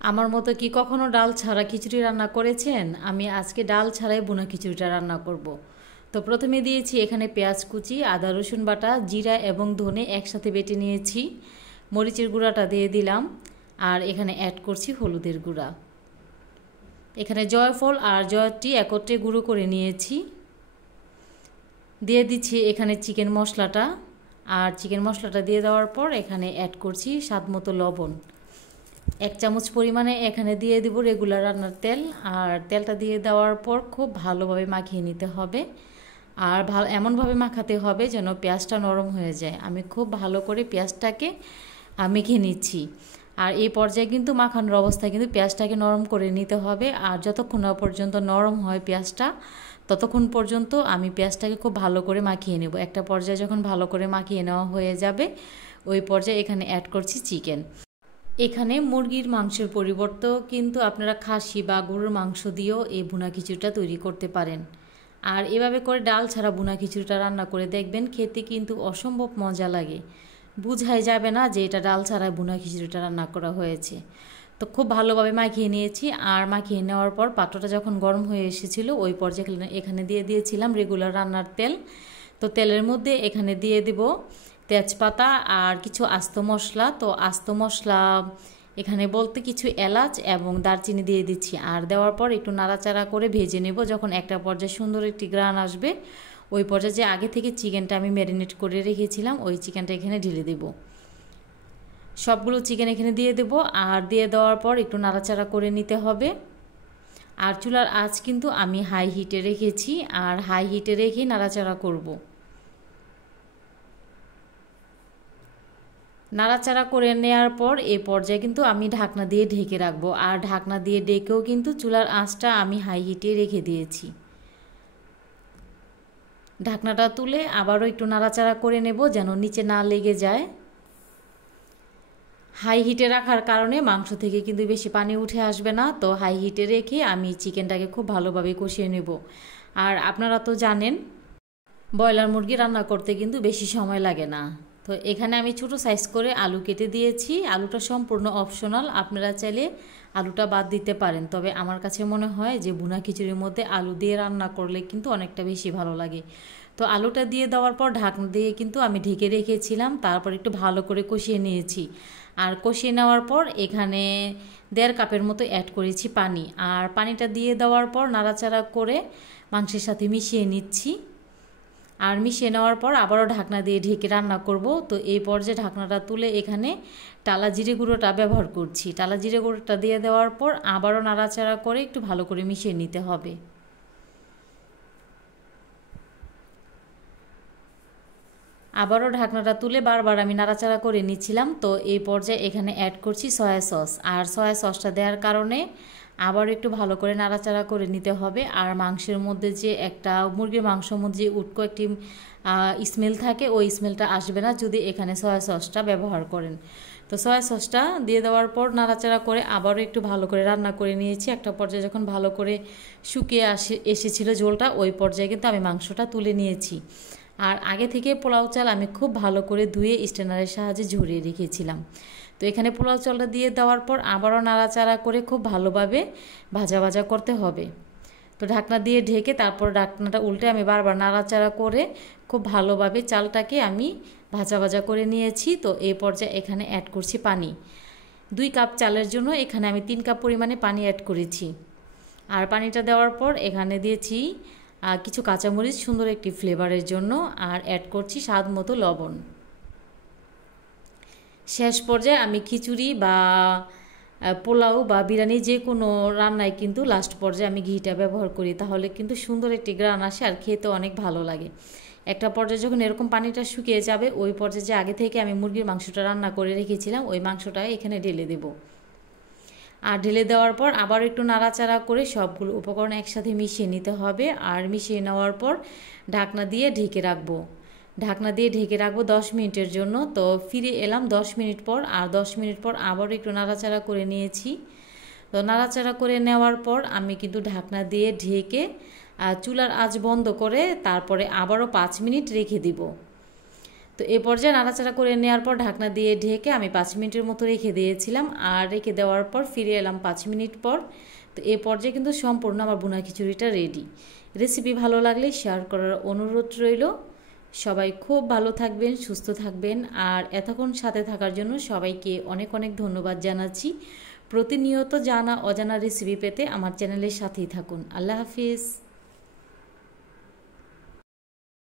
আমার মতো কি কখনো ডাল ছাড়া খিচুড়ি রান্না করেছেন? আমি আজকে ডাল ছাড়াই ভুনা খিচুড়িটা রান্না করব। তো প্রথমে দিয়েছি এখানে পেঁয়াজ কুচি, আদা রসুন বাটা, জিরা এবং ধনে একসাথে বেটে নিয়েছি। মরিচের গুঁড়াটা দিয়ে দিলাম, আর এখানে অ্যাড করছি হলুদের গুঁড়া। এখানে জয়ফল আর জয়ত্রী একত্রে গুঁড়ো করে নিয়েছি। দিয়ে দিচ্ছি এখানে চিকেন মশলাটা, আর চিকেন মশলাটা দিয়ে দেওয়ার পর এখানে অ্যাড করছি স্বাদ মতো লবণ। 1 চামচ পরিমাণে এখানে দিয়ে দিব রেগুলার রান্নার তেল, আর তেলটা দিয়ে দেওয়ার পর খুব ভালোভাবে মাখিয়ে নিতে হবে। আর এমনভাবে মাখাতে হবে যেন পেঁয়াজটা নরম হয়ে যায়। আমি খুব ভালো করে পেঁয়াজটাকে মেখে নিচ্ছি। আর এই পর্যায়ে কিন্তু মাখানোর অবস্থায় কিন্তু পেঁয়াজটাকে নরম করে নিতে হবে। আর যতক্ষণ না পর্যন্ত নরম হয় পেঁয়াজটা, ততক্ষণ পর্যন্ত আমি পেঁয়াজটাকে খুব ভালো করে মাখিয়ে নেব। একটা পর্যায়ে যখন ভালো করে মাখিয়ে নেওয়া হয়ে যাবে, ওই পর্যায়ে এখানে অ্যাড করছি চিকেন। এখানে মুরগির মাংসের পরিবর্তেও কিন্তু আপনারা খাসি বা গরুর মাংস দিয়েও এই ভুনা খিচুড়িটা তৈরি করতে পারেন। আর এভাবে করে ডাল ছাড়া ভুনা খিচুড়িটা রান্না করে দেখবেন, খেতে কিন্তু অসম্ভব মজা লাগে। বুঝাই যাবে না যে এটা ডাল ছাড়া ভুনা খিচুড়িটা রান্না করা হয়েছে। তো খুব ভালোভাবে মাখিয়ে নিয়েছি। আর মাখিয়ে নেওয়ার পর পাত্রটা যখন গরম হয়ে এসেছিলো, ওই পর্যায়ে এখানে দিয়ে দিয়েছিলাম রেগুলার রান্নার তেল। তো তেলের মধ্যে এখানে দিয়ে দিব তেজপাতা আর কিছু আস্ত মশলা। তো আস্ত মশলা এখানে বলতে কিছু এলাচ এবং দারচিনি দিয়ে দিচ্ছি। আর দেওয়ার পর একটু নাড়াচাড়া করে ভেজে নেব। যখন একটা পর্যায়ে সুন্দর একটি গ্রান আসবে, ওই পর্যায়ে যে আগে থেকে চিকেনটা আমি ম্যারিনেট করে রেখেছিলাম, ওই চিকেনটা এখানে ঢেলে দেব। সবগুলো চিকেন এখানে দিয়ে দেব। আর দিয়ে দেওয়ার পর একটু নাড়াচাড়া করে নিতে হবে। আর চুলার আঁচ কিন্তু আমি হাই হিটে রেখেছি, আর হাই হিটে রেখে নাড়াচাড়া করব। নাড়াচাড়া করে নেওয়ার পর এই পর্যায়ে কিন্তু আমি ঢাকনা দিয়ে ঢেকে রাখবো। আর ঢাকনা দিয়ে ঢেকেও কিন্তু চুলার আঁচটা আমি হাই হিটে রেখে দিয়েছি। ঢাকনাটা তুলে আবারও একটু নাড়াচাড়া করে নেব যেন নিচে না লেগে যায়। হাই হিটে রাখার কারণে মাংস থেকে কিন্তু বেশি পানি উঠে আসবে না। তো হাই হিটে রেখে আমি চিকেনটাকে খুব ভালোভাবে কষিয়ে নেব। আর আপনারা তো জানেন, ব্রয়লার মুরগি রান্না করতে কিন্তু বেশি সময় লাগে না। তো এখানে আমি ছোটো সাইজ করে আলু কেটে দিয়েছি। আলুটা সম্পূর্ণ অপশনাল, আপনারা চাইলে আলুটা বাদ দিতে পারেন। তবে আমার কাছে মনে হয় যে ভুনা খিচুড়ির মধ্যে আলু দিয়ে রান্না করলে কিন্তু অনেকটা বেশি ভালো লাগে। তো আলুটা দিয়ে দেওয়ার পর ঢাকনা দিয়ে কিন্তু আমি ঢেকে রেখেছিলাম। তারপর একটু ভালো করে কষিয়ে নিয়েছি। আর কষিয়ে নেওয়ার পর এখানে 1.5 কাপের মতো অ্যাড করেছি পানি। আর পানিটা দিয়ে দেওয়ার পর নাড়াচাড়া করে মাংসের সাথে মিশিয়ে নিচ্ছি। আর মিশিয়ে নেওয়ার পর আবারও ঢাকনা দিয়ে ঢেকে রান্না করব। তো এই পর্যায়ে ঢাকনাটা তুলে এখানে টালা জিরে গুঁড়োটা ব্যবহার করছি। টালা জিরে গুঁড়োটা দিয়ে দেওয়ার পর আবারও নাড়াচাড়া করে একটু ভালো করে মিশিয়ে নিতে হবে। আবারও ঢাকনাটা তুলে বারবার আমি নাড়াচাড়া করে নিচ্ছিলাম। তো এই পর্যায়ে এখানে অ্যাড করছি সয়া সস। আর সয়া সসটা দেওয়ার কারণে আবার একটু ভালো করে নাড়াচাড়া করে নিতে হবে। আর মাংসের মধ্যে যে একটা মুরগির মাংসের মধ্যে যে উটকো একটি স্মেল থাকে, ওই স্মেলটা আসবে না যদি এখানে সয়া সসটা ব্যবহার করেন। তো সয়া সসটা দিয়ে দেওয়ার পর নাড়াচাড়া করে আবারও একটু ভালো করে রান্না করে নিয়েছি। একটা পর্যায়ে যখন ভালো করে শুকিয়ে এসেছিলো ঝোলটা, ওই পর্যায়ে কিন্তু আমি মাংসটা তুলে নিয়েছি। আর আগে থেকে পোলাও চাল আমি খুব ভালো করে ধুয়ে স্ট্রেনারের সাহায্যে ঝরিয়ে রেখেছিলাম। তো এখানে পোলাও চালটা দিয়ে দেওয়ার পর আবারও নাড়াচাড়া করে খুব ভালোভাবে ভাজা ভাজা করতে হবে। তো ঢাকনা দিয়ে ঢেকে তারপর ঢাকনাটা উল্টে আমি বারবার নাড়াচাড়া করে খুব ভালোভাবে চালটাকে আমি ভাজা ভাজা করে নিয়েছি। তো এই পর্যায়ে এখানে অ্যাড করছি পানি। 2 কাপ চালের জন্য এখানে আমি 3 কাপ পরিমাণে পানি অ্যাড করেছি। আর পানিটা দেওয়ার পর এখানে দিয়েছি কিছু কাঁচামরিচ সুন্দর একটি ফ্লেভারের জন্য। আর অ্যাড করছি স্বাদ মতো লবণ। শেষ পর্যায়ে আমি খিচুড়ি বা পোলাও বা বিরিয়ানি যে কোনো রান্নায় কিন্তু লাস্ট পর্যায়ে আমি ঘিটা ব্যবহার করি, তাহলে কিন্তু সুন্দর একটি গ্রান আসে আর খেতে অনেক ভালো লাগে। একটা পর্যায়ে যখন এরকম পানিটা শুকিয়ে যাবে, ওই পর্যায়ে যে আগে থেকে আমি মুরগির মাংসটা রান্না করে রেখেছিলাম, ওই মাংসটা এখানে ঢেলে দেব। আর ঢেলে দেওয়ার পর আবার একটু নাড়াচাড়া করে সবগুলো উপকরণ একসাথে মিশিয়ে নিতে হবে। আর মিশিয়ে নেওয়ার পর ঢাকনা দিয়ে ঢেকে রাখবো। ঢাকনা দিয়ে ঢেকে রাখবো 10 মিনিটের জন্য। তো ফিরে এলাম 10 মিনিট পর। আর 10 মিনিট পর আবারও একটু নাড়াচাড়া করে নিয়েছি। তো নাড়াচাড়া করে নেওয়ার পর আমি কিন্তু ঢাকনা দিয়ে ঢেকে চুলার আঁচ বন্ধ করে তারপরে আবারও 5 মিনিট রেখে দিব। তো এ পর্যায়ে নাড়াচাড়া করে নেওয়ার পর ঢাকনা দিয়ে ঢেকে আমি 5 মিনিটের মতো রেখে দিয়েছিলাম। আর রেখে দেওয়ার পর ফিরে এলাম 5 মিনিট পর। তো এ পর্যায়ে কিন্তু সম্পূর্ণ আমার ভুনা খিচুড়িটা রেডি। রেসিপি ভালো লাগলে শেয়ার করার অনুরোধ রইল। সবাই খুব ভালো থাকবেন, সুস্থ থাকবেন। আর এতক্ষণ সাথে থাকার জন্য সবাইকে অনেক অনেক ধন্যবাদ জানাচ্ছি। প্রতিনিয়ত জানা অজানা রেসিপি পেতে আমার চ্যানেলের সাথেই থাকুন। আল্লাহ হাফিজ।